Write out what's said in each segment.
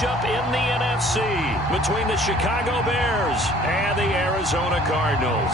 matchup in the NFC between the Chicago Bears and the Arizona Cardinals.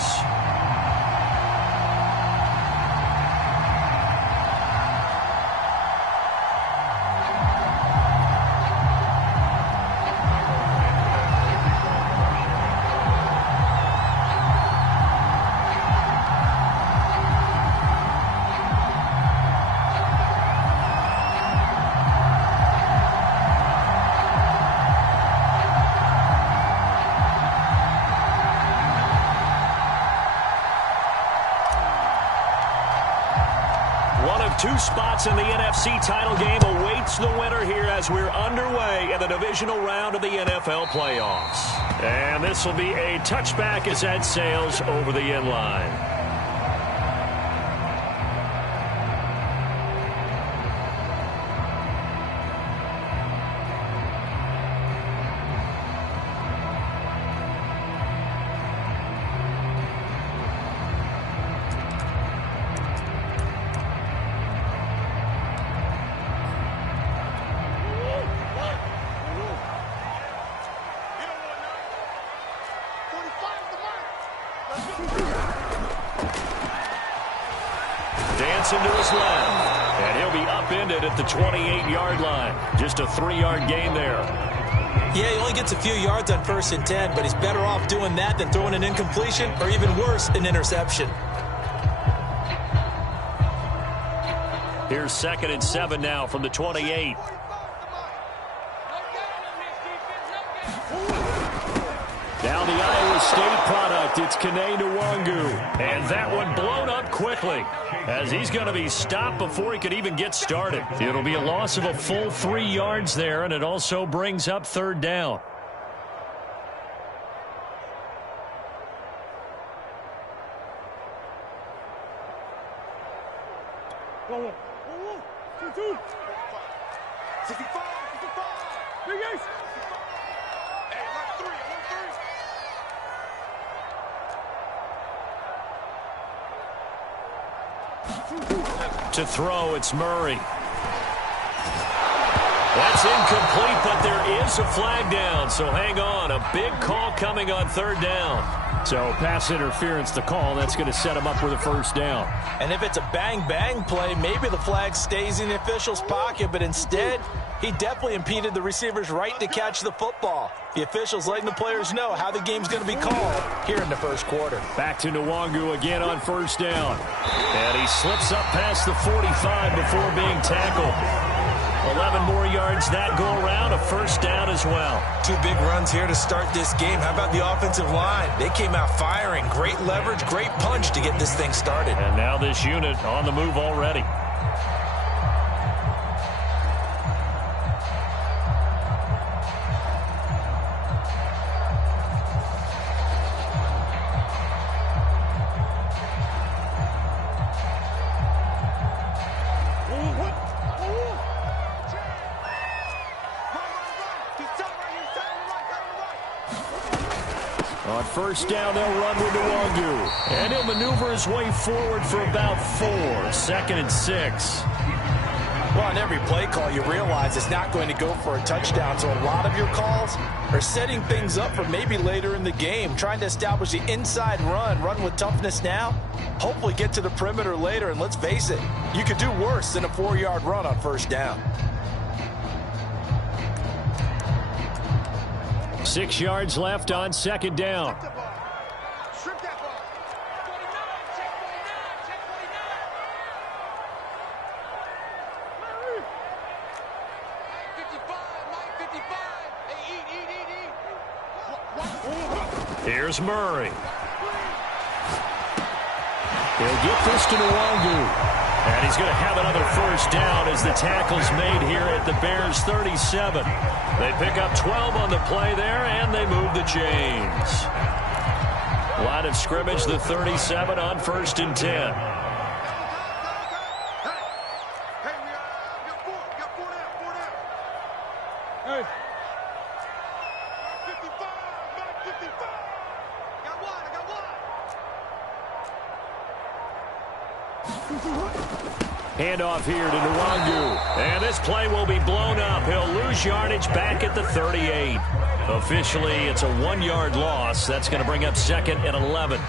Two spots in the NFC title game awaits the winner here as we're underway in the divisional round of the NFL playoffs. And this will be a touchback as that sails over the end line. Dancing to his left, and he'll be upended at the 28-yard line. Just a 3-yard gain there. Yeah, he only gets a few yards on 1st and 10, but he's better off doing that than throwing an incompletion or even worse, an interception. Here's 2nd and 7 now from the 28. Now the Iowa State product, it's Kene Nwangu. And that one blown up quickly as he's going to be stopped before he could even get started. It'll be a loss of a full 3 yards there, and it also brings up 3rd down. To throw, it's Murray. That's incomplete, but there is a flag down, so hang on. A big call coming on 3rd down. So pass interference, the call. That's going to set him up with a 1st down. And if it's a bang-bang play, maybe the flag stays in the official's pocket, but instead, he definitely impeded the receiver's right to catch the football. The official's letting the players know how the game's going to be called here in the 1st quarter. Back to Nwangu again on 1st down. And he slips up past the 45 before being tackled. 11 more yards that go around, a 1st down as well. 2 big runs here to start this game. How about the offensive line? They came out firing. Great leverage, great punch to get this thing started. And now this unit on the move already. On 1st down, they'll run with Nwangu. And he'll maneuver his way forward for about 4. 2nd and 6. Well, on every play call, you realize it's not going to go for a touchdown. So a lot of your calls are setting things up for maybe later in the game, trying to establish the inside run with toughness now, hopefully get to the perimeter later. And let's face it, you could do worse than a 4-yard run on 1st down. 6 yards left on 2nd down. Here's Murray. He'll get this to Nwangu. And he's going to have another 1st down as the tackle's made here at the Bears' 37. They pick up 12 on the play there, and they move the chains. Line of scrimmage, the 37 on 1st and 10. Handoff here to Nwangu. And this play will be blown up. He'll lose yardage back at the 38. Officially, it's a 1-yard loss. That's going to bring up 2nd and 11.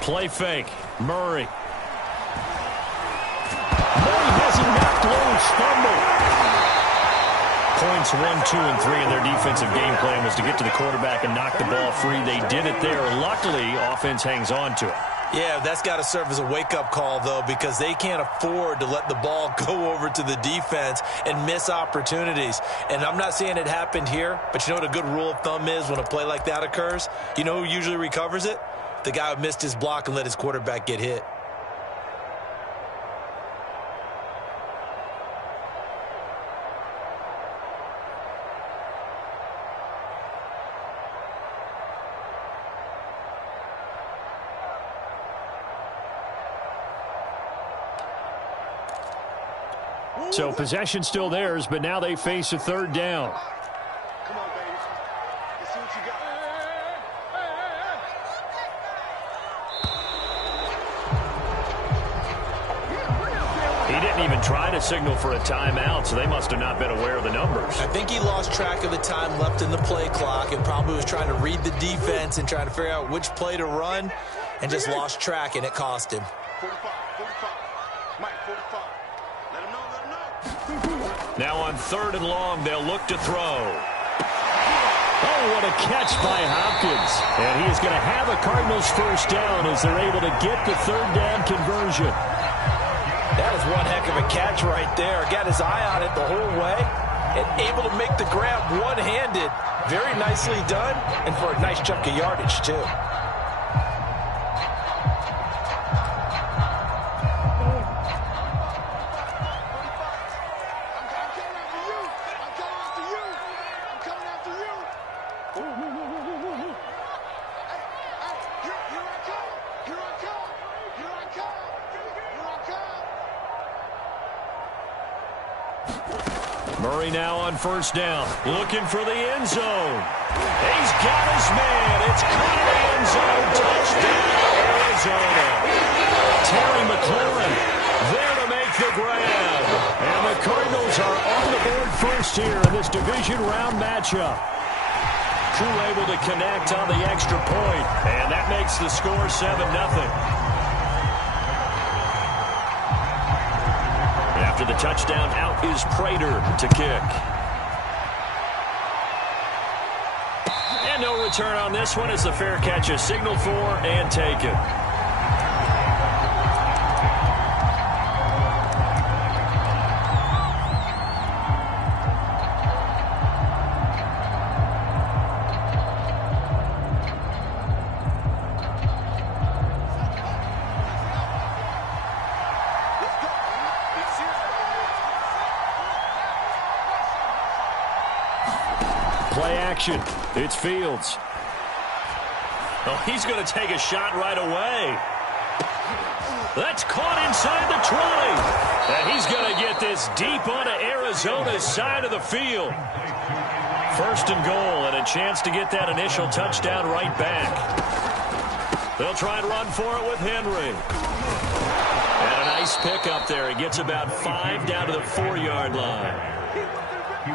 Play fake. Murray. Murray has him knocked loose. Fumble. Points 1, 2, and 3 in their defensive game plan was to get to the quarterback and knock the ball free. They did it there. Luckily, offense hangs on to it. Yeah, that's got to serve as a wake-up call, though, because they can't afford to let the ball go over to the defense and miss opportunities. And I'm not saying it happened here, but you know what a good rule of thumb is when a play like that occurs? You know who usually recovers it? The guy who missed his block and let his quarterback get hit. So possession still theirs, but now they face a 3rd down. Come on, baby. Let's see what you got. He didn't even try to signal for a timeout, so they must have not been aware of the numbers. I think he lost track of the time left in the play clock and probably was trying to read the defense and trying to figure out which play to run and just lost track, and it cost him. 45. Mike, 45. Let him know. Now on 3rd and long, they'll look to throw. Oh, what a catch by Hopkins. And he is going to have a Cardinals 1st down as they're able to get the 3rd down conversion. That is one heck of a catch right there. Got his eye on it the whole way and able to make the grab one-handed. Very nicely done, and for a nice chunk of yardage, too. Murray now on 1st down, looking for the end zone. He's got his man. It's caught in the end zone. Touchdown, Arizona. Terry McLaurin there to make the grab. And the Cardinals are on the board first here in this division round matchup. Crew able to connect on the extra point, and that makes the score 7-0. After the touchdown, out is Prater to kick. And no return on this one as the fair catch is signaled for and taken. Play action. It's Fields. Oh, he's going to take a shot right away. That's caught inside the 20. And he's going to get this deep onto Arizona's side of the field. 1st and goal, and a chance to get that initial touchdown right back. They'll try and run for it with Henry. And a nice pickup there. He gets about 5 down to the 4-yard line.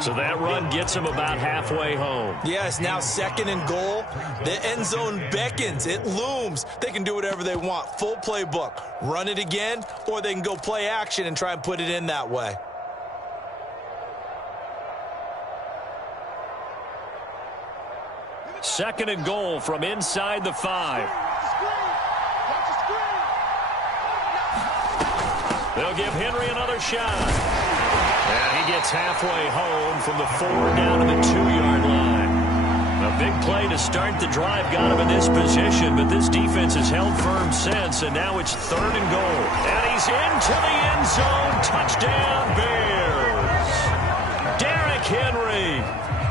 So that run gets him about halfway home. Yes, now 2nd and goal. The end zone beckons. It looms. They can do whatever they want. Full playbook. Run it again, or they can go play action and try and put it in that way. Second and goal from inside the 5. They'll give Henry another shot. And he gets halfway home from the 4 down to the 2-yard line. A big play to start the drive got him in this position, but this defense has held firm since, and now it's 3rd and goal. And he's into the end zone. Touchdown, Bears. Henry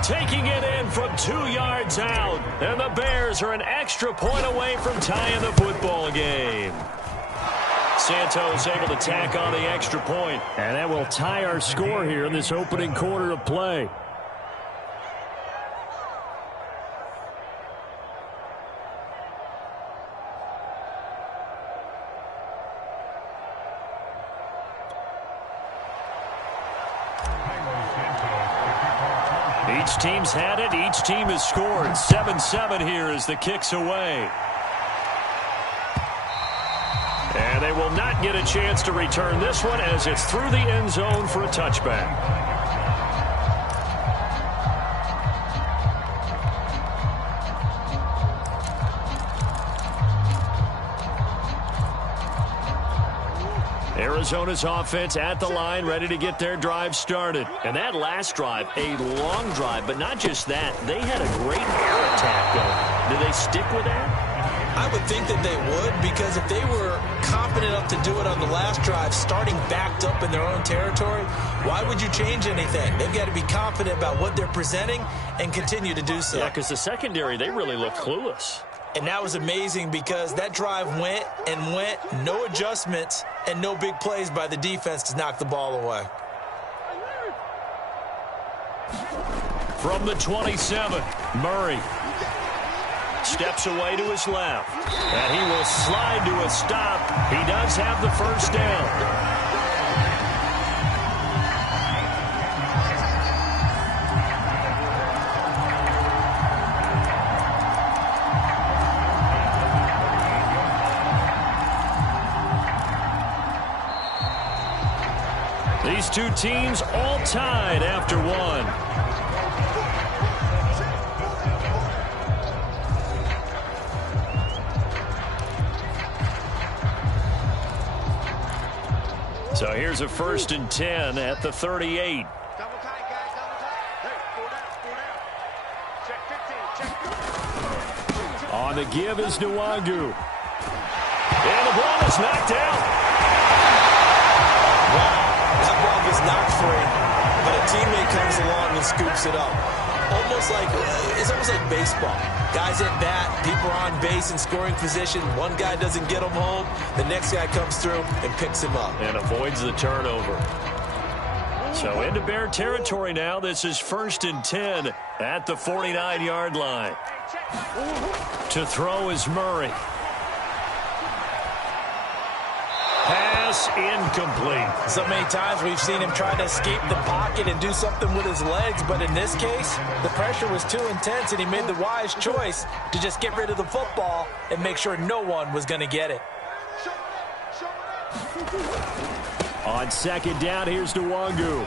taking it in from 2 yards out. And the Bears are an extra point away from tying the football game. Santos able to tack on the extra point. And that will tie our score here in this opening quarter of play. Each team's had it. Each team has scored. 7-7 here as the kick's away. And they will not get a chance to return this one as it's through the end zone for a touchback. Arizona's offense at the line, ready to get their drive started. And that last drive, a long drive, but not just that. They had a great air attack going. Do they stick with that? I would think that they would, because if they were confident enough to do it on the last drive, starting backed up in their own territory, why would you change anything? They've got to be confident about what they're presenting and continue to do so. Yeah, because the secondary, they really look clueless. And that was amazing because that drive went and went, no adjustments, and no big plays by the defense to knock the ball away. From the 27, Murray steps away to his left. And he will slide to a stop. He does have the first down. These two teams all tied after one. So here's a 1st and 10 at the 38. Double tight, guys, double tight. Hey, 4 down, 4 down. Check 15, check. On the give is Nwangu. And the ball is knocked out. Wow, that ball was knocked free, but a teammate comes along and scoops it up. It's almost like baseball. Guys at bat, people are on base in scoring position. One guy doesn't get him home. The next guy comes through and picks him up. And avoids the turnover. So into Bear territory now. This is 1st and 10 at the 49-yard line. To throw is Murray. Pass incomplete. So many times we've seen him try to escape the pocket and do something with his legs, but in this case, the pressure was too intense and he made the wise choice to just get rid of the football and make sure no one was going to get it. On 2nd down, here's Nwangu.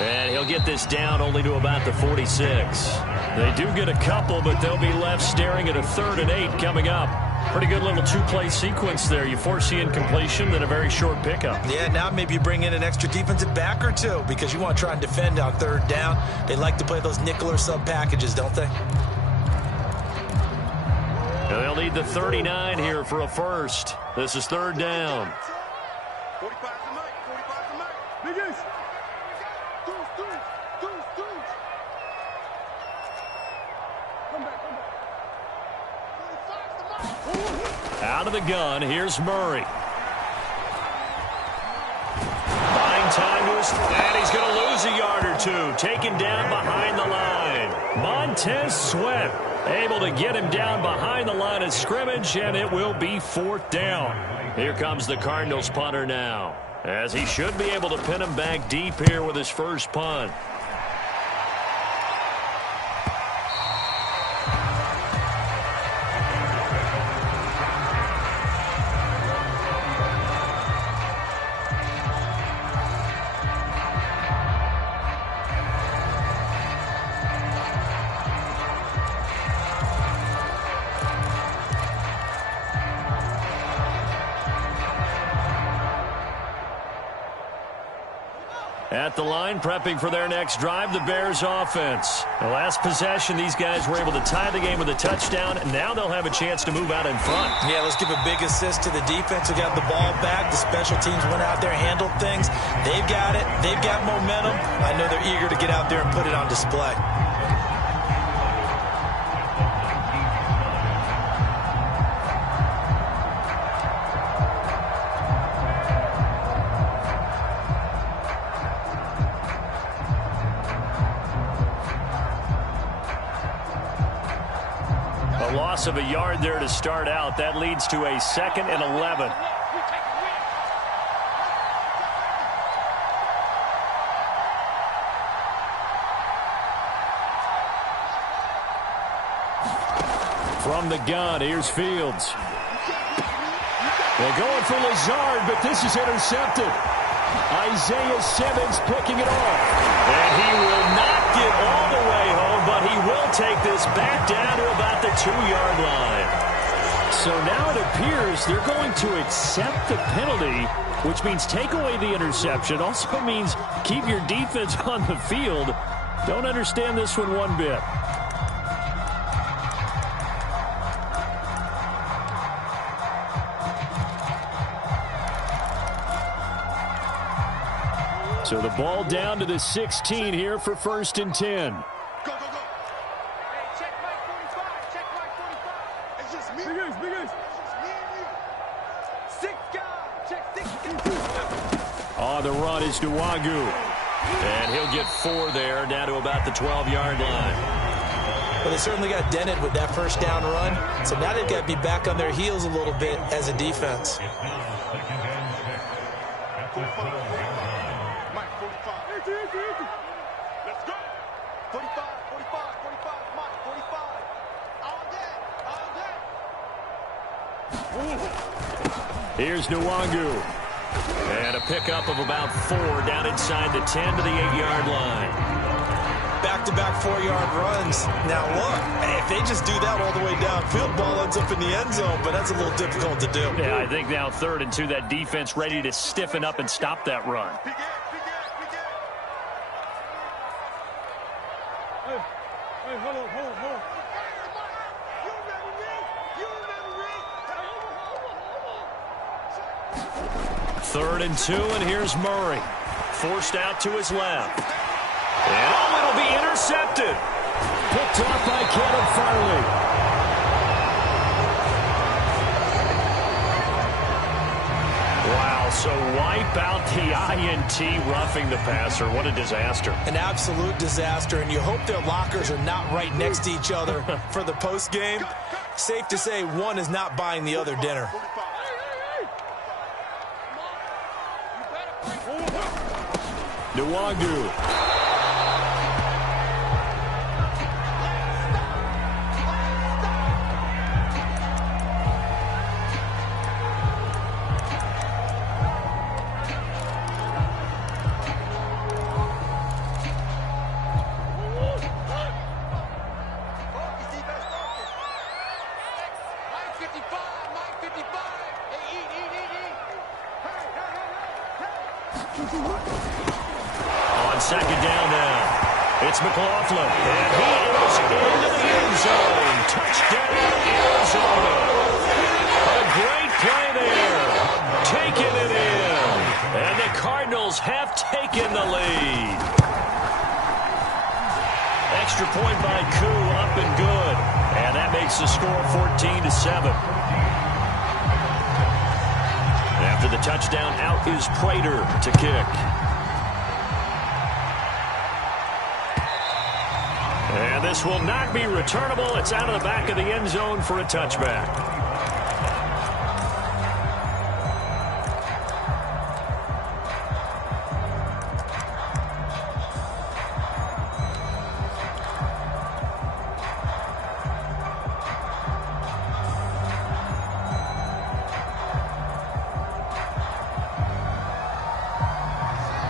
And he'll get this down only to about the 46. They do get a couple, but they'll be left staring at a 3rd and 8 coming up. Pretty good little two-play sequence there. You force the incompletion, then a very short pickup. Yeah, now maybe you bring in an extra defensive back or two because you want to try and defend on 3rd down. They like to play those nickel or sub packages, don't they? And they'll need the 39 here for a first. This is 3rd down. 45 to Mike, 45 to Mike. Big East. Deuce. Come back. 45 to Mike. Out of the gun, here's Murray. Buying time to his, and he's going to lose a yard or two. Taken down behind the line. Montez Sweat able to get him down behind the line of scrimmage, and it will be 4th down. Here comes the Cardinals punter now, as he should be able to pin him back deep here with his first punt. At the line, prepping for their next drive, the Bears offense. The last possession, these guys were able to tie the game with a touchdown. Now they'll have a chance to move out in front. Yeah, let's give a big assist to the defense who got the ball back. The special teams went out there, handled things. They've got it. They've got momentum. I know they're eager to get out there and put it on display. Loss of a yard there to start out. That leads to a 2nd and 11. From the gun, here's Fields. They're going for Lazard, but this is intercepted. Isaiah Simmons picking it off. And he will not get all the way home, but he will take this back down to about the 2-yard line. So now it appears they're going to accept the penalty, which means take away the interception. Also means keep your defense on the field. Don't understand this one bit. So the ball down to the 16 here for 1st and 10. Go, go, go. Hey, check Mike 45. Check Mike 45. It's just me. It's just me and you. 6 guys. Check 6 guys. On the run is Nwangu. And he'll get 4 there, down to about the 12-yard line. Well, they certainly got dented with that first down run. So now they've got to be back on their heels a little bit as a defense. Let's go. 45, 45, 45, Mike, 45. All day. Here's Nwangu. And a pickup of about 4 down inside the 10 to the 8-yard line. Back-to-back 4-yard runs. Now, look, if they just do that all the way downfield, ball ends up in the end zone, but that's a little difficult to do. Yeah, I think now 3rd and 2, that defense ready to stiffen up and stop that run. Hey, hold on. You remember me? 3rd and 2, and here's Murray. Forced out to his left. And it'll be intercepted. Picked off by Caleb Farley. Wow, so wipe out the INT, roughing the passer. What a disaster. An absolute disaster, and you hope their lockers are not right next to each other for the post game. Safe to say one is not buying the other dinner. Nwangu. On 2nd down now, it's McLaughlin, and he is into the end zone. Touchdown, Arizona. A great play there, taking it in, and the Cardinals have taken the lead. Extra point by Koo, up and good, and that makes the score 14-7. After the touchdown, out is Prater to kick. And this will not be returnable. It's out of the back of the end zone for a touchback.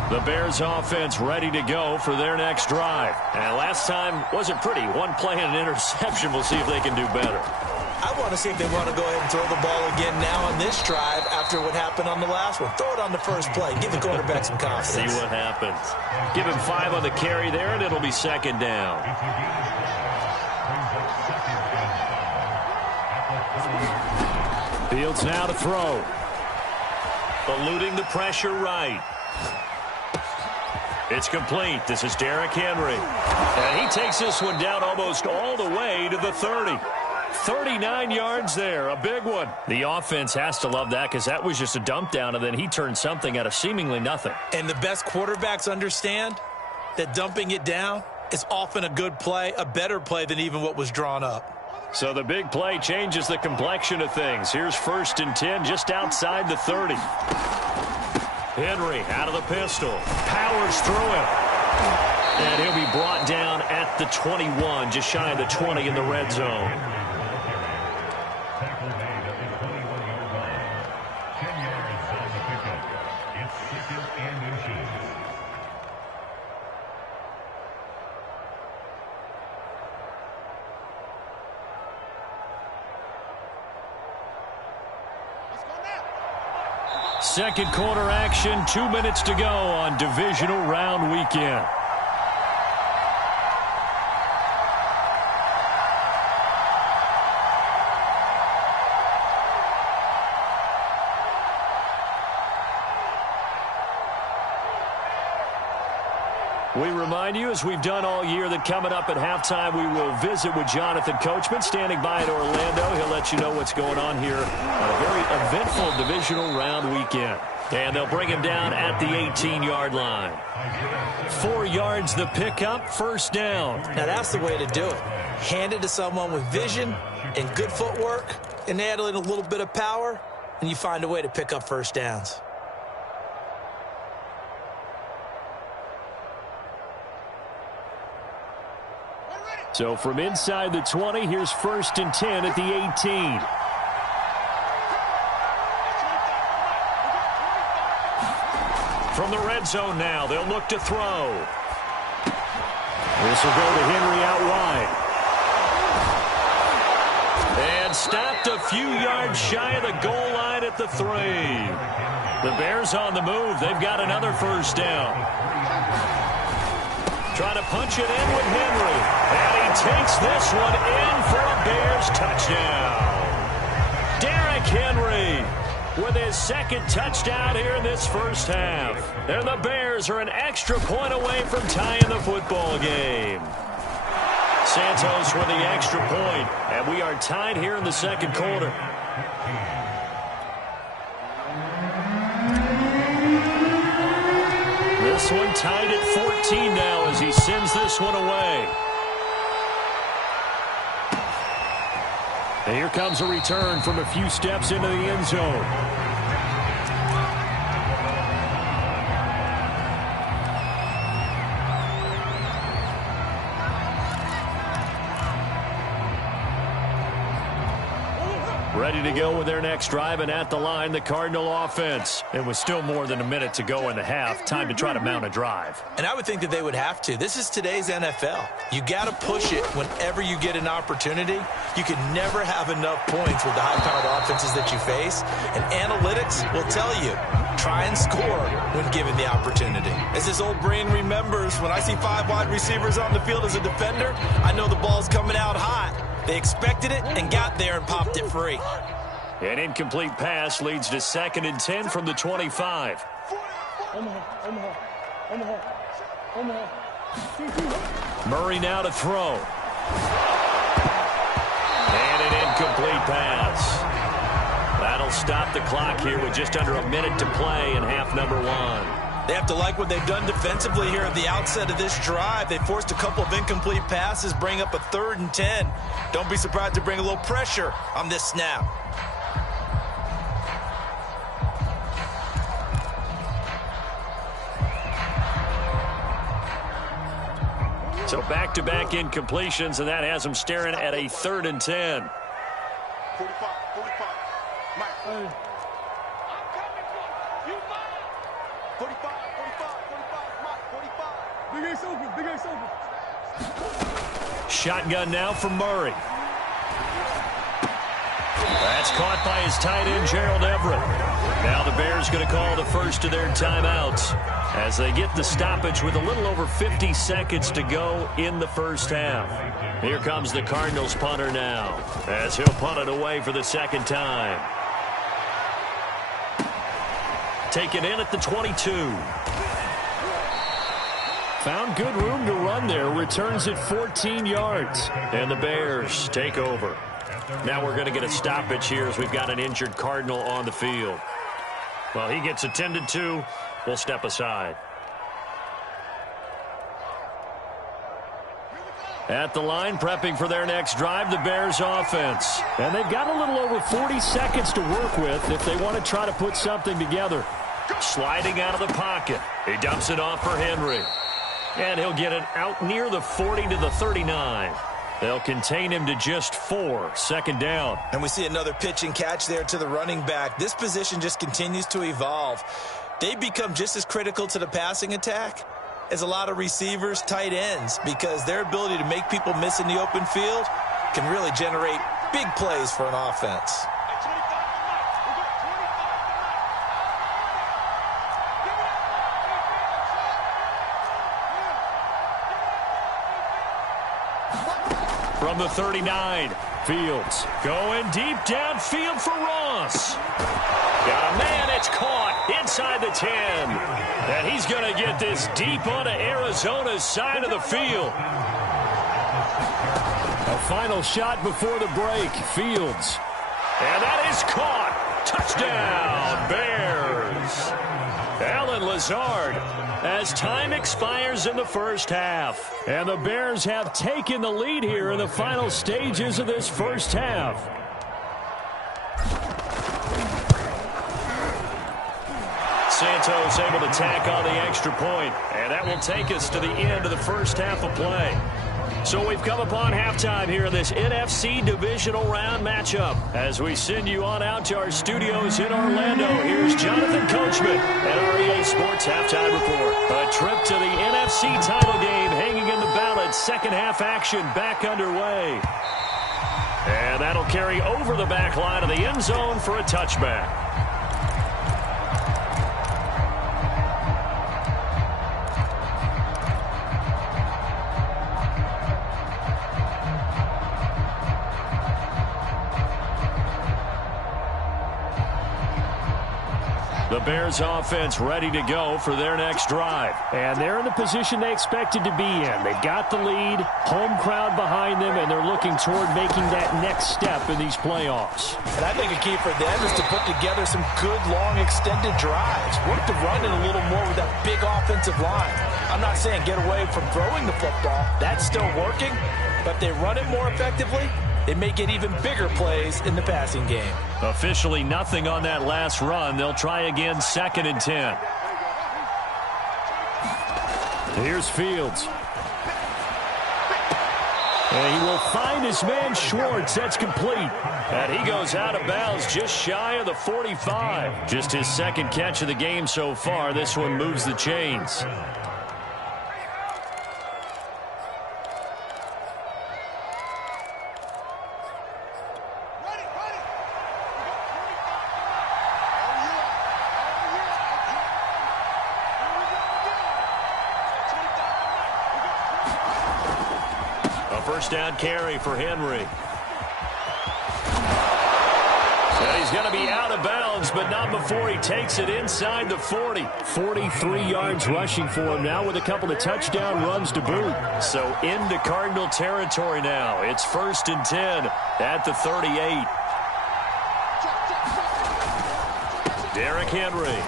The Bears offense ready to go for their next drive. And last time wasn't pretty. One play and an interception. We'll see if they can do better. I want to see if they want to go ahead and throw the ball again now on this drive after what happened on the last one. Throw it on the first play. Give the quarterback some confidence. See what happens. Give him 5 on the carry there, and it'll be second down. Fields now to throw. Eluding the pressure right. It's complete. This is Derrick Henry. And he takes this one down almost all the way to the 30. 39 yards there, a big one. The offense has to love that because that was just a dump down, and then he turned something out of seemingly nothing. And the best quarterbacks understand that dumping it down is often a good play, a better play than even what was drawn up. So the big play changes the complexion of things. Here's 1st and 10 just outside the 30. Henry out of the pistol. Powers through it. And he'll be brought down at the 21, just shy of the 20 in the red zone. Second quarter action, 2 minutes to go on divisional round weekend. We remind you, as we've done all year, that coming up at halftime, we will visit with Jonathan Coachman, standing by in Orlando. He'll let you know what's going on here on a very eventful divisional round weekend. And they'll bring him down at the 18-yard line. 4 yards the pickup, first down. Now that's the way to do it. Hand it to someone with vision and good footwork, and add in a little bit of power, and you find a way to pick up first downs. So from inside the 20, here's 1st and 10 at the 18. From the red zone now, they'll look to throw. This will go to Henry out wide. And stopped a few yards shy of the goal line at the 3. The Bears on the move. They've got another first down. Trying to punch it in with Henry. And he takes this one in for a Bears touchdown. Derrick Henry with his second touchdown here in this first half. And the Bears are an extra point away from tying the football game. Santos with the extra point. And we are tied here in the second quarter. This one tied at 14 now as he sends this one away. And here comes a return from a few steps into the end zone. Ready to go with their next drive, and at the line, the Cardinal offense. And with still more than a minute to go in the half, time to try to mount a drive. And I would think that they would have to. This is today's NFL. You got to push it whenever you get an opportunity. You can never have enough points with the high-powered offenses that you face. And analytics will tell you, try and score when given the opportunity. As this old brain remembers, when I see 5 wide receivers on the field as a defender, I know the ball's coming out hot. They expected it and got there and popped it free. An incomplete pass leads to 2nd and 10 from the 25. Murray now to throw. And an incomplete pass. That'll stop the clock here with just under a minute to play in half number 1. They have to like what they've done defensively here at the outset of this drive. They forced a couple of incomplete passes, bring up a 3rd and 10. Don't be surprised to bring a little pressure on this snap. So back-to-back incompletions, and that has them staring at a 3rd and 10. 45, Mike. 45, Mike, 45. Big Ace open. Shotgun now from Murray. That's caught by his tight end, Gerald Everett. Now the Bears going to call the first of their timeouts as they get the stoppage with a little over 50 seconds to go in the first half. Here comes the Cardinals punter now as he'll punt it away for the second time. Taken in at the 22. Found good room to run there. Returns it 14 yards. And the Bears take over. Now we're going to get a stoppage here as we've got an injured Cardinal on the field. Well, he gets attended to. We'll step aside. At the line, prepping for their next drive, the Bears offense. And they've got a little over 40 seconds to work with if they want to try to put something together. Sliding out of the pocket. He dumps it off for Henry. And he'll get it out near the 40 to the 39. They'll contain him to just 4, second down. And we see another pitch and catch there to the running back. This position just continues to evolve. They become just as critical to the passing attack as a lot of receivers, tight ends, because their ability to make people miss in the open field can really generate big plays for an offense. From the 39, Fields going deep downfield for Ross. Got a man, it's caught inside the 10. And he's going to get this deep onto Arizona's side of the field. A final shot before the break, Fields. And that is caught. Touchdown, Bears. Allen Lazard, as time expires in the first half. And the Bears have taken the lead here in the final stages of this first half. Santos able to tack on the extra point, and that will take us to the end of the first half of play. So we've come upon halftime here in this NFC divisional round matchup. As we send you on out to our studios in Orlando, here's Jonathan Coachman at REA Sports Halftime Report. A trip to the NFC title game hanging in the balance. Second half action back underway. And that'll carry over the back line of the end zone for a touchback. The Bears offense ready to go for their next drive. And they're in the position they expected to be in. They've got the lead, home crowd behind them, and they're looking toward making that next step in these playoffs. And I think a key for them is to put together some good, long, extended drives. Work the run in a little more with that big offensive line. I'm not saying get away from throwing the football. That's still working. But if they run it more effectively, they may get even bigger plays in the passing game. Officially nothing on that last run. They'll try again, 2nd and 10. Here's Fields. And he will find his man Schwartz. That's complete. And he goes out of bounds just shy of the 45. Just his second catch of the game so far. This one moves the chains. First down carry for Henry. And he's going to be out of bounds, but not before he takes it inside the 40. 43 yards rushing for him now with a couple of touchdown runs to boot. So into Cardinal territory now. It's 1st and 10 at the 38. Derrick Henry.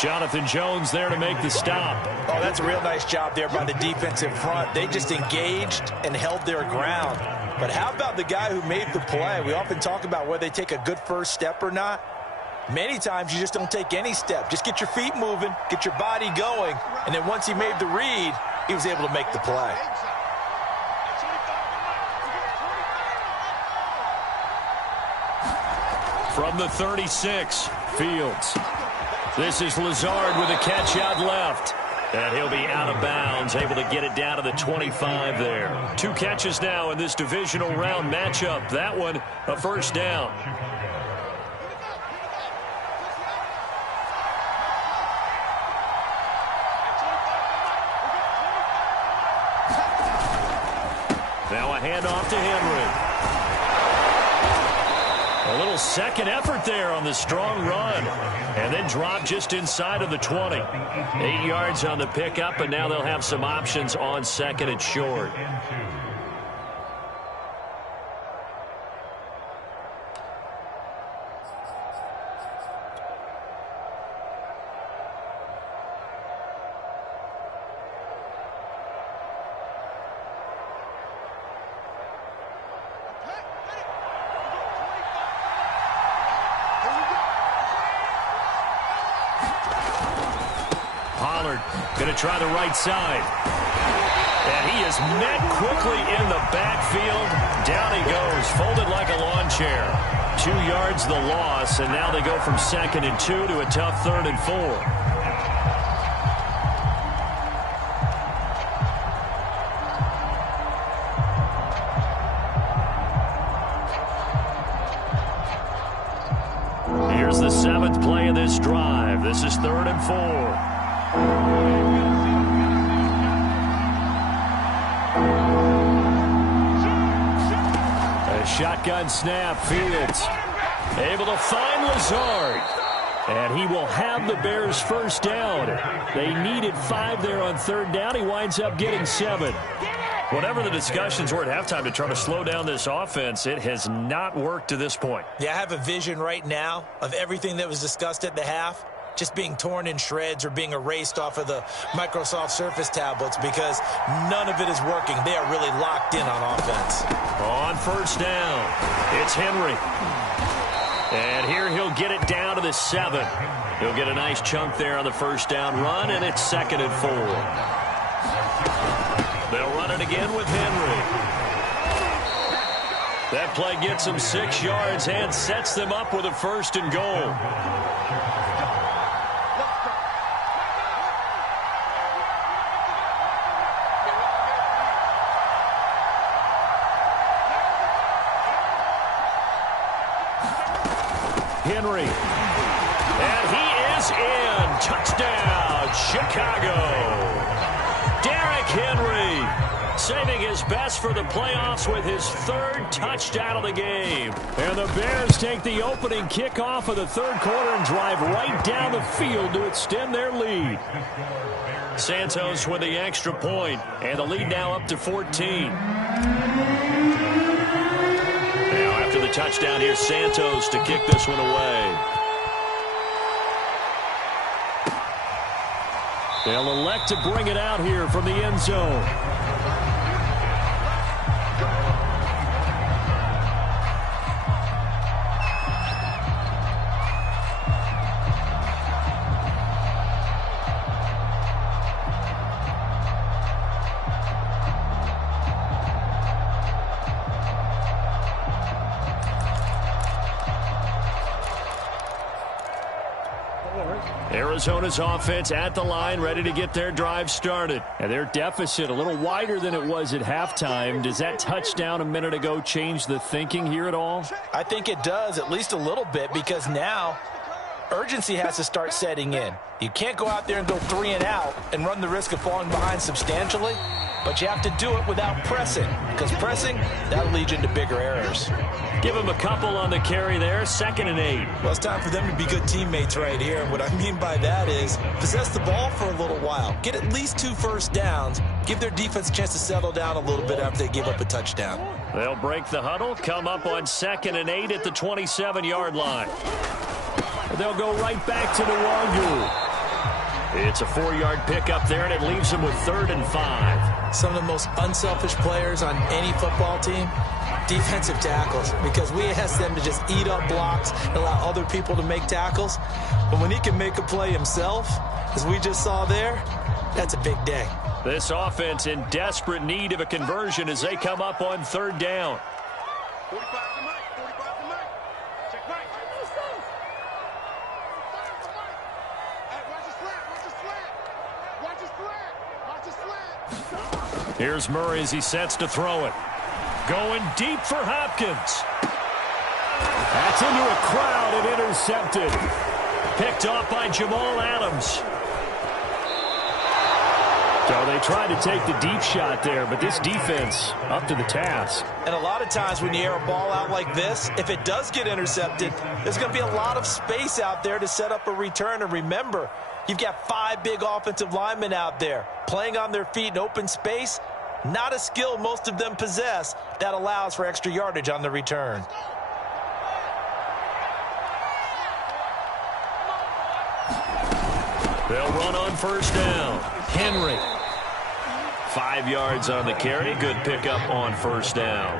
Jonathan Jones there to make the stop. Oh, that's a real nice job there by the defensive front. They just engaged and held their ground. But how about the guy who made the play? We often talk about whether they take a good first step or not. Many times you just don't take any step. Just get your feet moving, get your body going, and then once he made the read, he was able to make the play. From the 36, Fields. This is Lazard with a catch out left. And he'll be out of bounds, able to get it down to the 25 there. 2 catches now in this divisional round matchup. That one, a first down. Now a handoff to Henry. A little second effort there on the strong run. And then drop just inside of the 20. 8 yards on the pickup, and now they'll have some options on second and short. Going to try the right side. And he is met quickly in the backfield. Down he goes, folded like a lawn chair. 2 yards the loss, and now they go from 2nd and 2 to a tough 3rd and 4. Here's the 7th play of this drive. This is 3rd and 4. A shotgun snap. Fields able to find Lazard. And he will have the Bears first down. They needed 5 there on 3rd down. He winds up getting 7. Whatever the discussions were at halftime to try to slow down this offense, it has not worked to this point. Yeah, I have a vision right now of everything that was discussed at the half just being torn in shreds or being erased off of the Microsoft Surface tablets because none of it is working. They are really locked in on offense. On first down, it's Henry. And here he'll get it down to the 7. He'll get a nice chunk there on the first down run, and it's 2nd and 4. They'll run it again with Henry. That play gets them 6 yards and sets them up with a 1st and goal. Henry. And he is in. Touchdown, Chicago. Derrick Henry saving his best for the playoffs with his 3rd touchdown of the game. And the Bears take the opening kickoff of the 3rd quarter and drive right down the field to extend their lead. Santos with the extra point, and the lead now up to 14. Now after the touchdown, here's Santos to kick this one away. They'll elect to bring it out here from the end zone. Arizona's offense at the line, ready to get their drive started. And their deficit a little wider than it was at halftime. Does that touchdown a minute ago change the thinking here at all? I think it does, at least a little bit, because now urgency has to start setting in. You can't go out there and go 3 and out and run the risk of falling behind substantially, but you have to do it without pressing, because pressing, that'll lead you into bigger errors. Give them a couple on the carry there, 2nd and 8. Well, it's time for them to be good teammates right here. And what I mean by that is possess the ball for a little while. Get at least 2 first downs. Give their defense a chance to settle down a little bit after they give up a touchdown. They'll break the huddle, come up on 2nd and 8 at the 27-yard line. They'll go right back to the Wangu. It's a 4-yard pickup there, and it leaves them with 3rd and 5. Some of the most unselfish players on any football team, defensive tackles, because we ask them to just eat up blocks and allow other people to make tackles. But when he can make a play himself, as we just saw there, that's a big day. This offense in desperate need of a conversion as they come up on 3rd down. 45 to Mike, 45 to Mike. Check Mike. Hey, watch his flat, watch his flat. Watch his flat. Here's Murray as he sets to throw it. Going deep for Hopkins. That's into a crowd and intercepted. Picked off by Jamal Adams. So they tried to take the deep shot there, but this defense up to the task. And a lot of times when you air a ball out like this, if it does get intercepted, there's going to be a lot of space out there to set up a return. And remember, you've got 5 big offensive linemen out there playing on their feet in open space. Not a skill most of them possess that allows for extra yardage on the return. They'll run on first down. Henry. 5 yards on the carry. Good pickup on first down.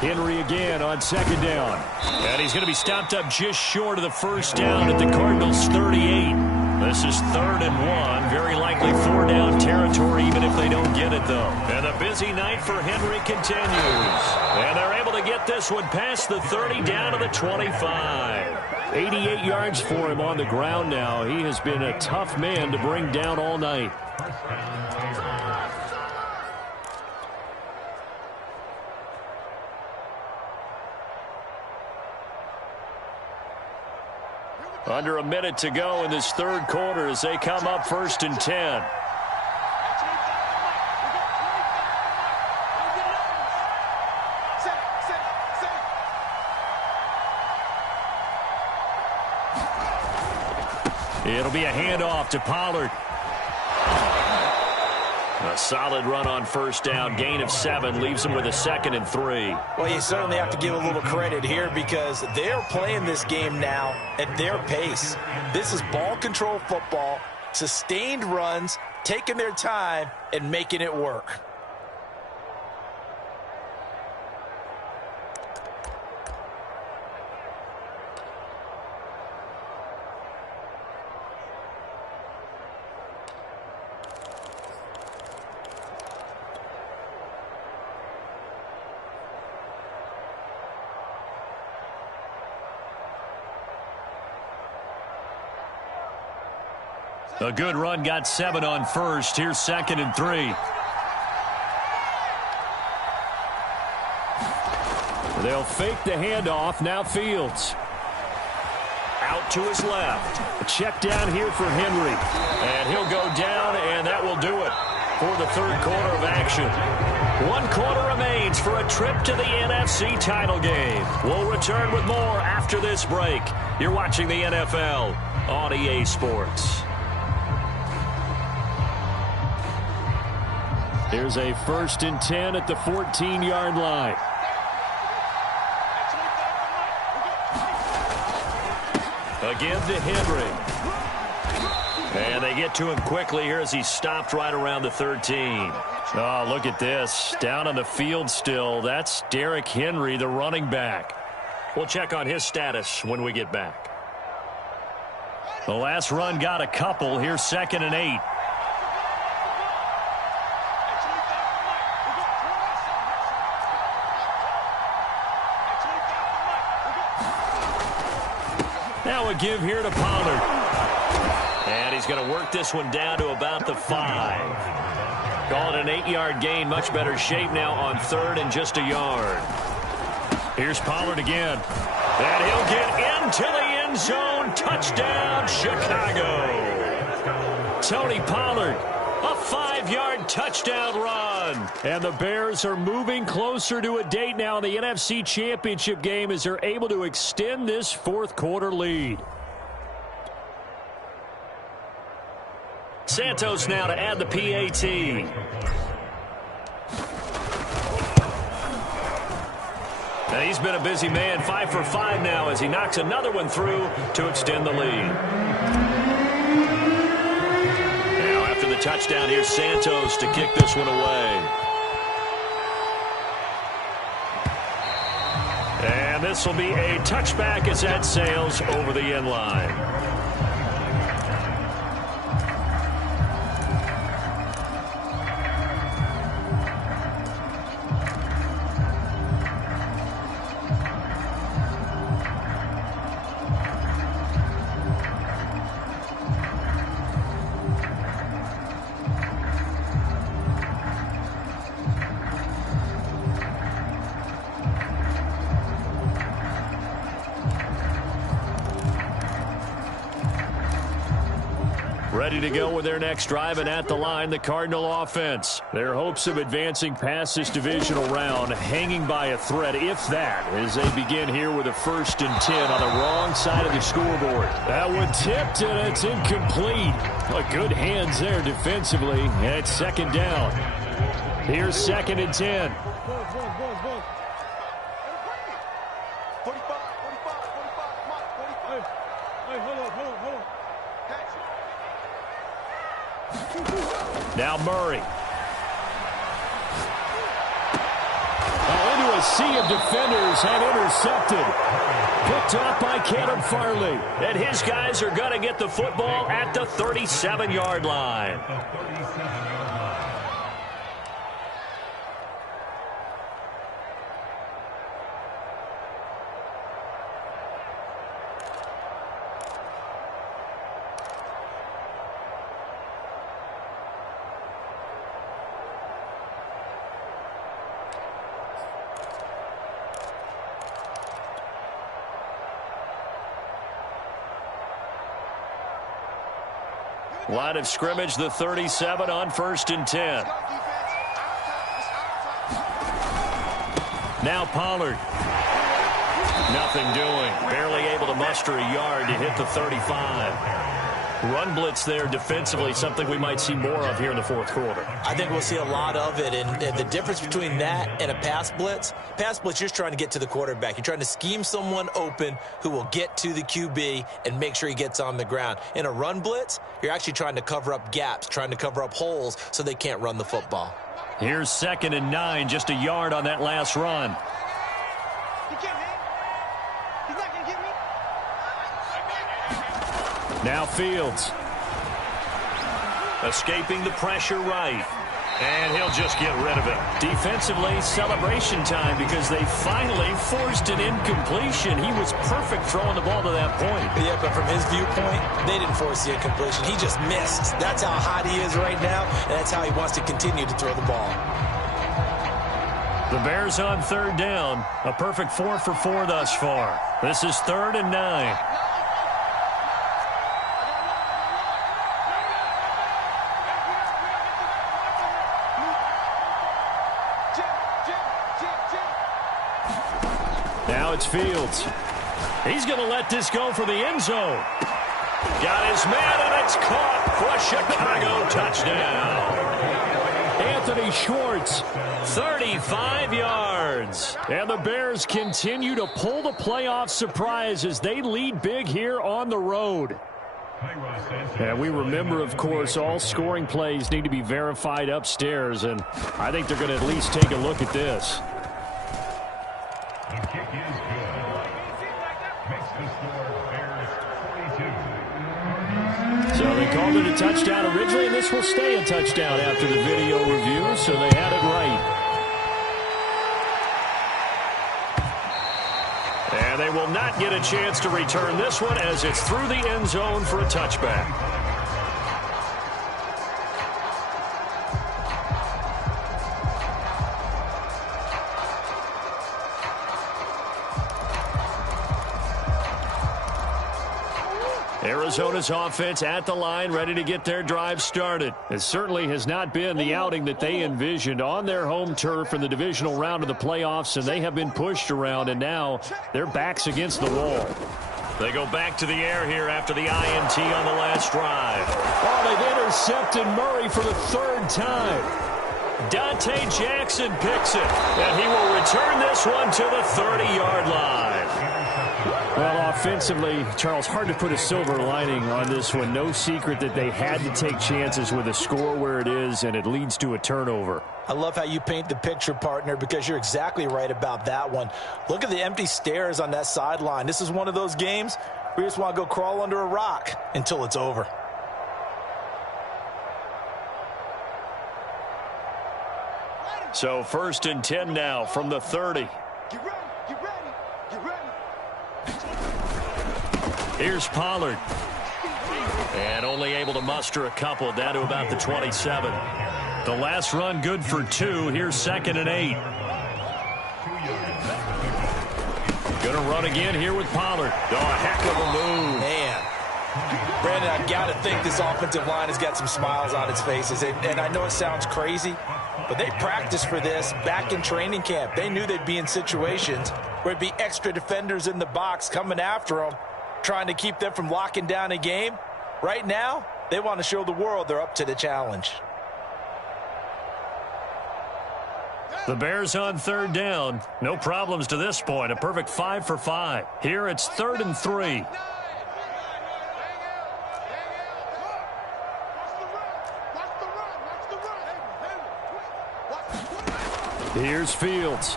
Henry again on second down. And he's going to be stopped up just short of the first down at the Cardinals' 38. This is 3rd and 1. Very likely 4-down territory, even if they don't get it, though. And a busy night for Henry continues. And they're able to get this one past the 30 down to the 25. 88 yards for him on the ground now. He has been a tough man to bring down all night. Under a minute to go in this 3rd quarter as they come up 1st and 10. It'll be a handoff to Pollard. A solid run on first down. Gain of 7 leaves them with a 2nd and 3. Well, you certainly have to give a little credit here because they're playing this game now at their pace. This is ball control football, sustained runs, taking their time and making it work. A good run got 7 on first. Here's 2nd and 3. They'll fake the handoff. Now Fields. Out to his left. A check down here for Henry. And he'll go down, and that will do it for the 3rd quarter of action. 1 quarter remains for a trip to the NFC title game. We'll return with more after this break. You're watching the NFL on EA Sports. Here's a 1st and 10 at the 14-yard line. Again to Henry. And they get to him quickly here as he stopped right around the 13. Oh, look at this. Down on the field still. That's Derrick Henry, the running back. We'll check on his status when we get back. The last run got a couple. Here's 2nd and 8. Now a give here to Pollard. And he's going to work this one down to about the 5. Call it an 8-yard gain. Much better shape now on 3rd and just a yard. Here's Pollard again. And he'll get into the end zone. Touchdown, Chicago. Tony Pollard, a 5-yard touchdown run. And the Bears are moving closer to a date now in the NFC Championship game as they're able to extend this 4th quarter lead. Santos now to add the PAT. And he's been a busy man, 5 for 5 now as he knocks another one through to extend the lead. Now after the touchdown, here's Santos to kick this one away. And this will be a touchback as that sails over the end line. ready to go with their next drive, and at the line, the Cardinal offense. Their hopes of advancing past this divisional round hanging by a thread, if that, as they begin here with a 1st and 10 on the wrong side of the scoreboard. That one tipped, and it's incomplete. But good hands there defensively, and it's 2nd down. Here's 2nd and 10. 45, 45, come on, 45. Hey, hold on. Now Murray. Into a sea of defenders and intercepted. Picked up by Caleb Farley. And his guys are going to get the football at the 37-yard line. Line of scrimmage, the 37 on 1st and 10. Now Pollard. Nothing doing. Barely able to muster a yard to hit the 35. Run blitz there defensively, something we might see more of here in the 4th quarter. I think we'll see a lot of it, and the difference between that and a pass blitz, you're just trying to get to the quarterback. You're trying to scheme someone open who will get to the QB and make sure he gets on the ground. In a run blitz, you're actually trying to cover up gaps, trying to cover up holes so they can't run the football. Here's 2nd and 9, just a yard on that last run. He can't hit. He's not going to get me. Now Fields. Escaping the pressure right. And he'll just get rid of it. Defensively, celebration time because they finally forced an incompletion. He was perfect throwing the ball to that point. Yeah, but from his viewpoint, they didn't force the incompletion. He just missed. That's how hot he is right now, and that's how he wants to continue to throw the ball. The Bears on 3rd down. A perfect 4 for 4 thus far. This is 3rd and 9. Now it's Fields. He's going to let this go for the end zone. Got his man, and it's caught for a Chicago touchdown. Anthony Schwartz, 35 yards. And the Bears continue to pull the playoff surprise as they lead big here on the road. And we remember, of course, all scoring plays need to be verified upstairs, and I think they're going to at least take a look at this. The kick is good. Makes the score Bears 42. So they called it a touchdown originally, and this will stay a touchdown after the video review, so they had it right. And they will not get a chance to return this one as it's through the end zone for a touchback. Arizona's offense at the line, ready to get their drive started. It certainly has not been the outing that they envisioned on their home turf in the divisional round of the playoffs, and they have been pushed around, and now their backs against the wall. They go back to the air here after the INT on the last drive. Oh, they've intercepted Murray for the 3rd time. Dante Jackson picks it, and he will return this one to the 30-yard line. Well, offensively, Charles, hard to put a silver lining on this one. No secret that they had to take chances with a score where it is, and it leads to a turnover. I love how you paint the picture, partner, because you're exactly right about that one. Look at the empty stairs on that sideline. This is one of those games where you just want to go crawl under a rock until it's over. So 1st and 10 now from the 30. Get ready, get ready, get ready. Here's Pollard. And only able to muster a couple down to about the 27. The last run good for 2. Here's 2nd and 8. Going to run again here with Pollard. Oh, a heck of a move. Man, Brandon, I've got to think this offensive line has got some smiles on its faces. And I know it sounds crazy, but they practiced for this back in training camp. They knew they'd be in situations where it'd be extra defenders in the box coming after them, trying to keep them from locking down a game. Right now, they want to show the world they're up to the challenge. The Bears on third down. No problems to this point. A perfect 5 for 5. Here it's 3rd and 3. Here's Fields.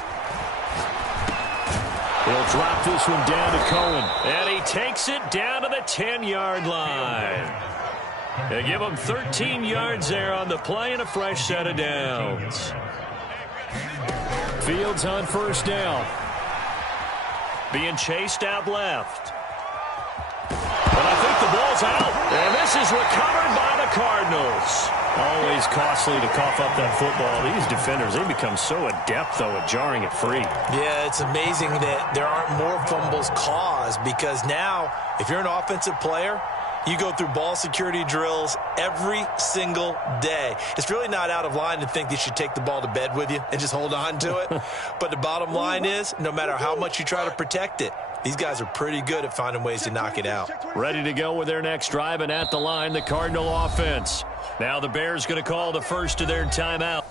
He'll drop this one down to Cohen. And he takes it down to the 10-yard line. They give him 13 yards there on the play and a fresh set of downs. Fields on first down. Being chased out left. But I think the ball's out. And this is recovered by the Cardinals. Always costly to cough up that football. These defenders, they become so adept, though, at jarring it free. Yeah, it's amazing that there aren't more fumbles caused, because now, if you're an offensive player, you go through ball security drills every single day. It's really not out of line to think you should take the ball to bed with you and just hold on to it. But the bottom line is, no matter how much you try to protect it, these guys are pretty good at finding ways to knock it out. Ready to go with their next drive, and at the line, the Cardinal offense. Now the Bears going to call the first of their timeout.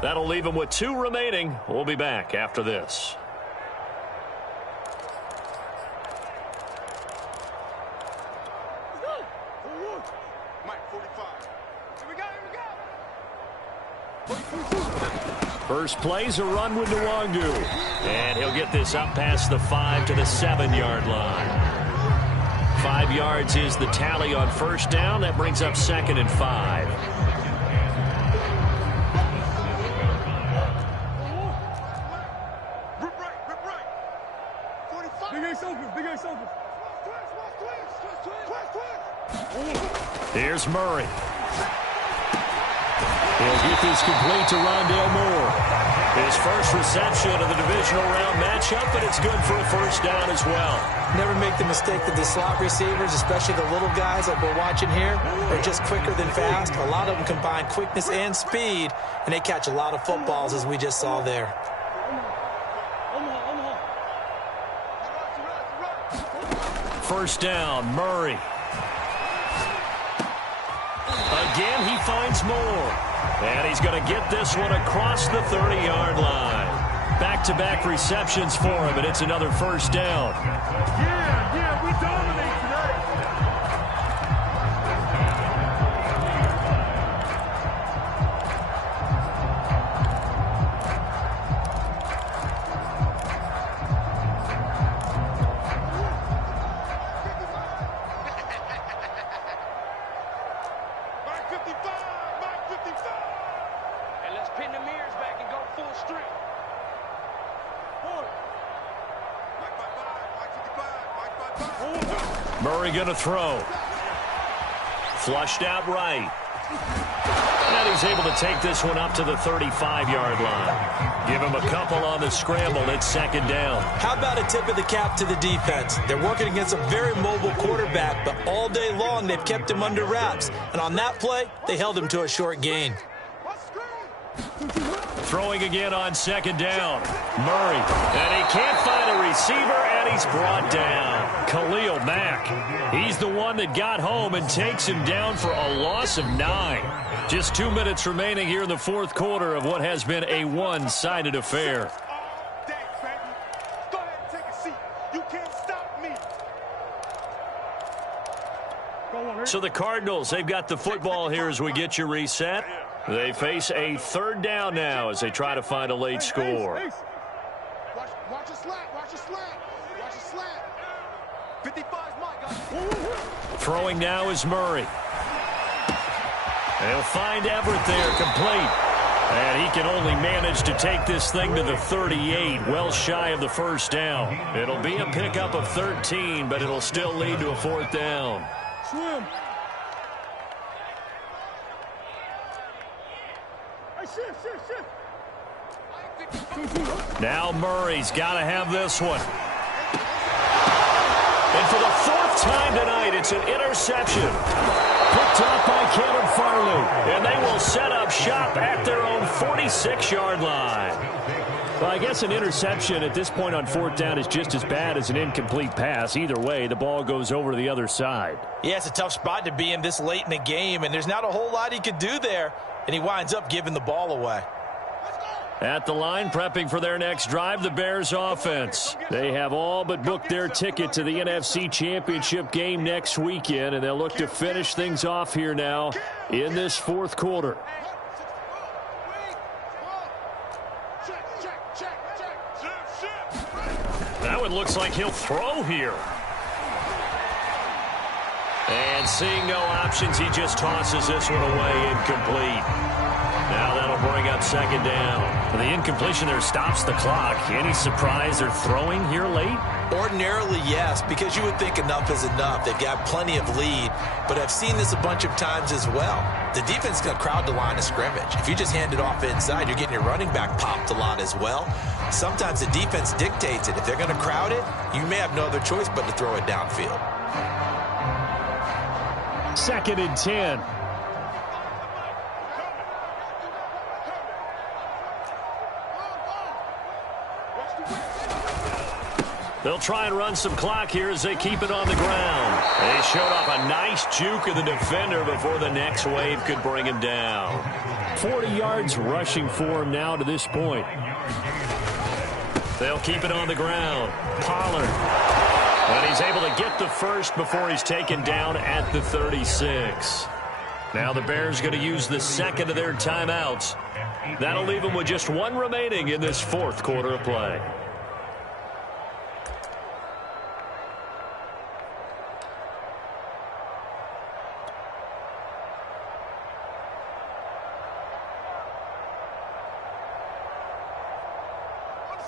That'll leave them with 2 remaining. We'll be back after this. First play's a run with Nwangu. And he'll get this up past the 5 to the 7-yard line. 5 yards is the tally on first down. That brings up 2nd and 5. Here's Murray. He'll get this complete to Rondale Moore. His first reception of the divisional round matchup, but it's good for a first down as well. Never make the mistake that the slot receivers, especially the little guys like we're watching here, are just quicker than fast. A lot of them combine quickness and speed, and they catch a lot of footballs, as we just saw there. First down, Murray. Again, he finds Moore. And he's going to get this one across the 30-yard line. Back-to-back receptions for him, and it's another first down. Yeah, we dominate today. Murray going to throw. Flushed out right. And he's able to take this one up to the 35-yard line. Give him a couple on the scramble. It's 2nd down. How about a tip of the cap to the defense? They're working against a very mobile quarterback, but all day long they've kept him under wraps. And on that play, they held him to a short gain. Throwing again on 2nd down. Murray. And he can't find a receiver, and he's brought down. Khalil Mack. He's the one that got home and takes him down for a loss of 9. Just 2 minutes remaining here in the 4th quarter of what has been a one-sided affair. So the Cardinals, they've got the football here as we get you reset. They face a 3rd down now as they try to find a late score. Watch a slant, watch a slant, watch a slant. 55's Mike. Throwing now is Murray. They'll find Everett there, complete. And he can only manage to take this thing to the 38, well shy of the first down. It'll be a pickup of 13, but it'll still lead to a fourth down. Swim. Hey, shift. Now Murray's got to have this one. And for the fourth time tonight, it's an interception. Picked off by Caleb Farley. And they will set up shop at their own 46-yard line. Well, I guess an interception at this point on fourth down is just as bad as an incomplete pass. Either way, the ball goes over to the other side. Yeah, it's a tough spot to be in this late in the game, and there's not a whole lot he could do there. And he winds up giving the ball away. At the line, prepping for their next drive, the Bears offense. They have all but booked their ticket to the NFC Championship game next weekend, and they'll look to finish things off here now in this fourth quarter. That one looks like he'll throw here. And seeing no options, he just tosses this one away incomplete. Now that'll bring up second down. The incompletion there stops the clock. Any surprise they're throwing here late? Ordinarily, yes, because you would think enough is enough. They've got plenty of lead, but I've seen this a bunch of times as well. The defense is going to crowd the line of scrimmage. If you just hand it off inside, you're getting your running back popped a lot as well. Sometimes the defense dictates it. If they're going to crowd it, you may have no other choice but to throw it downfield. 2nd and 10. They'll try and run some clock here as they keep it on the ground. They showed off a nice juke of the defender before the next wave could bring him down. 40 yards rushing for him now to this point. They'll keep it on the ground. Pollard. And he's able to get the first before he's taken down at the 36. Now the Bears going to use the second of their timeouts. That'll leave them with just one remaining in this fourth quarter of play.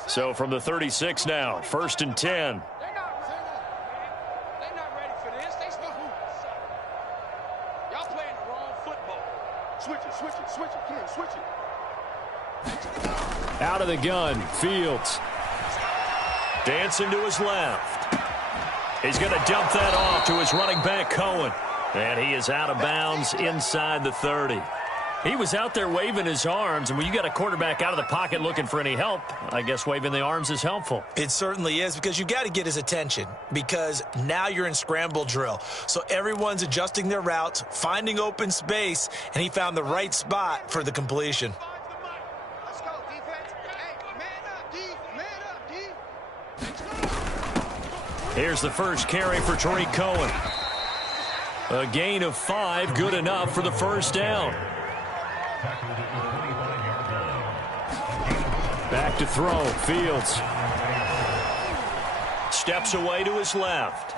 So from the 36 now, 1st and 10. They're not ready for this. They still y'all playing the wrong football. Switch it. Come on, switch it. Out of the gun, Fields. Dancing to his left. He's going to dump that off to his running back, Cohen. And he is out of bounds inside the 30. He was out there waving his arms, and when you got a quarterback out of the pocket looking for any help, I guess waving the arms is helpful. It certainly is, because you got to get his attention, because now you're in scramble drill. So everyone's adjusting their routes, finding open space, and he found the right spot for the completion. Let's go, defense. Hey, man up, D. Here's the first carry for Tariq Cohen. A gain of 5, good enough for the first down. Back to throw, Fields. Steps away to his left.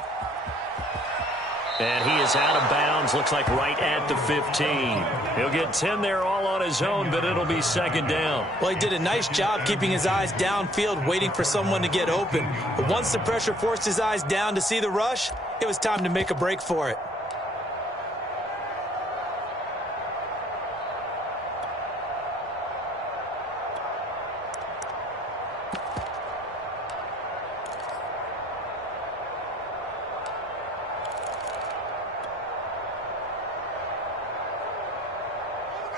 And he is out of bounds, looks like right at the 15. He'll get 10 there all on his own, but it'll be second down. Well, he did a nice job keeping his eyes downfield, waiting for someone to get open. But once the pressure forced his eyes down to see the rush, it was time to make a break for it.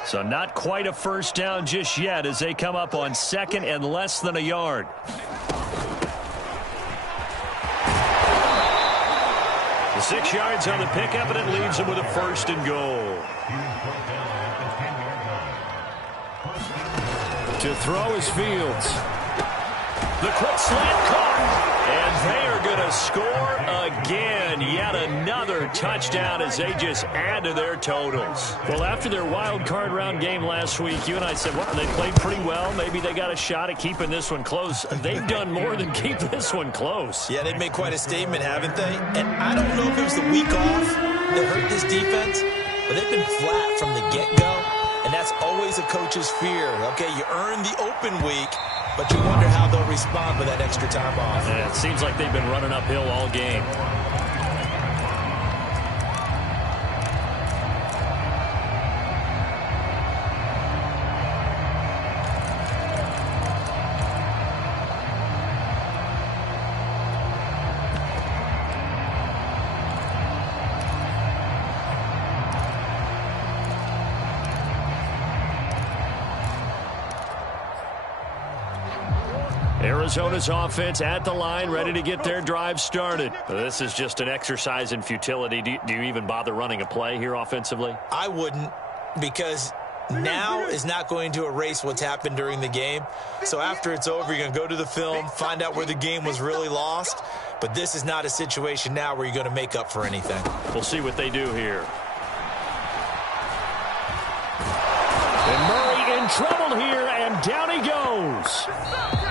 So not quite a first down just yet as they come up on 2nd and less than a yard. The 6 yards on the pickup, and it leaves them with a 1st and goal. To throw is Fields. The quick slant caught. And they are going to score again. Yet another touchdown as they just add to their totals. Well, after their wild card round game last week, you and I said, well, they played pretty well. Maybe they got a shot at keeping this one close. They've done more than keep this one close. Yeah, they've made quite a statement, haven't they? And I don't know if it was the week off that hurt this defense, but they've been flat from the get-go. And that's always a coach's fear. Okay, you earn the open week, but you wonder how they'll respond with that extra time off. Yeah, it seems like they've been running uphill all game. Arizona's offense at the line, ready to get their drive started. This is just an exercise in futility. Do you even bother running a play here offensively? I wouldn't, because now is not going to erase what's happened during the game. So after it's over, you're going to go to the film, find out where the game was really lost. But this is not a situation now where you're going to make up for anything. We'll see what they do here. And Murray in trouble here, and down he goes.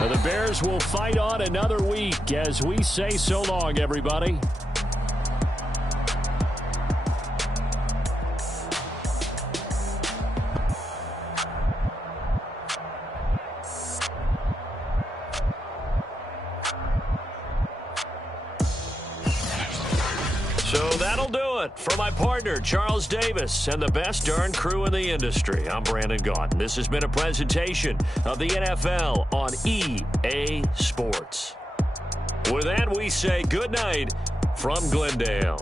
The Bears will fight on another week as we say so long, everybody. So that'll do it for my partner, Charles Davis, and the best darn crew in the industry. I'm Brandon Gaudin. This has been a presentation of the NFL on EA Sports. With that, we say good night from Glendale.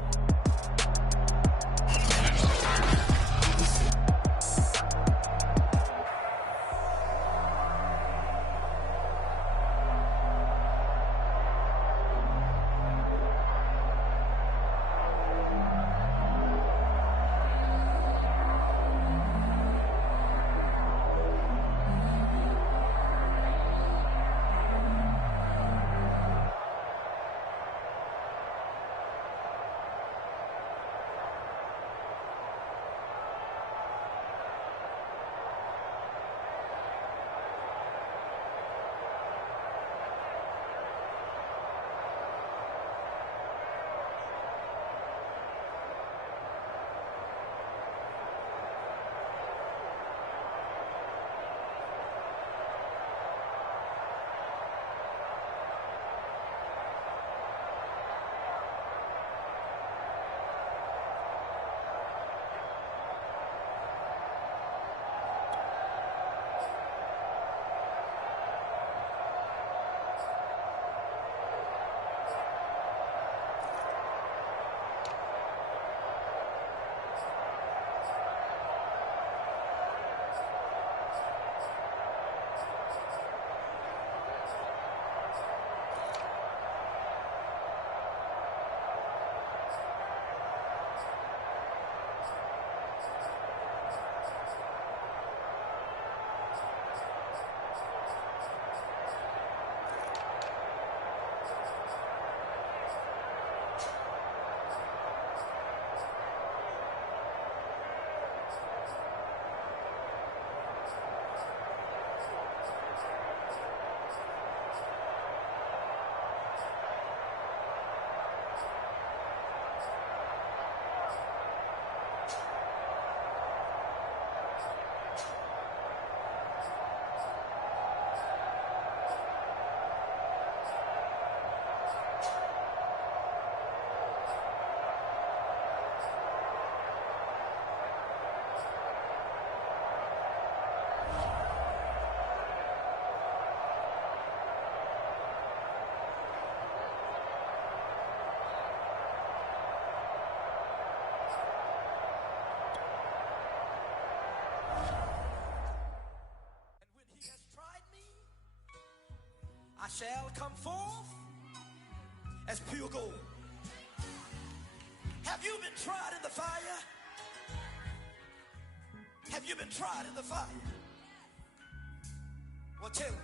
Shall come forth as pure gold. Have you been tried in the fire? Have you been tried in the fire? Well, tell me,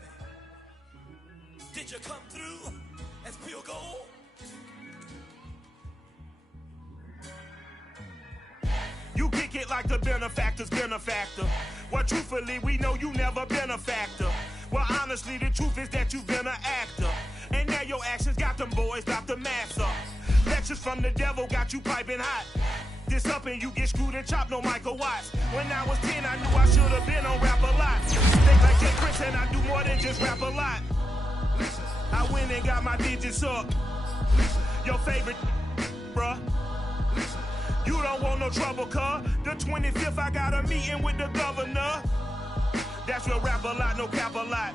did you come through as pure gold? You kick it like the benefactor's benefactor. Well, truthfully, we know you never been a factor. Well, honestly, the truth is that you've been an actor. And now your actions got them boys about to mass up. Lectures from the devil got you piping hot. this up and you get screwed and chopped, no Michael Watts. When I was 10, I knew I should have been on Rap a Lot. Think like Jay Prince and I do more than just rap a lot. I went and got my digits up. Your favorite, bruh. You don't want no trouble, cuz. The 25th, I got a meeting with the governor. That's real rap a lot, no cap a lot.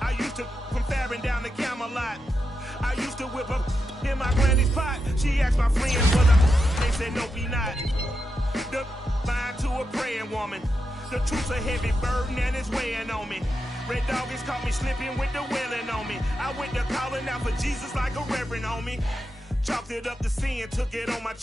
I used to from Farron down to Camelot. I used to whip up in my granny's pot. She asked my friends whether they said no, be not. The line to a praying woman. The truth's a heavy burden and it's weighing on me. Red Dog has caught me slipping with the wailing on me. I went to calling out for Jesus like a reverend on me. Chalked it up to sin, took it on my chin.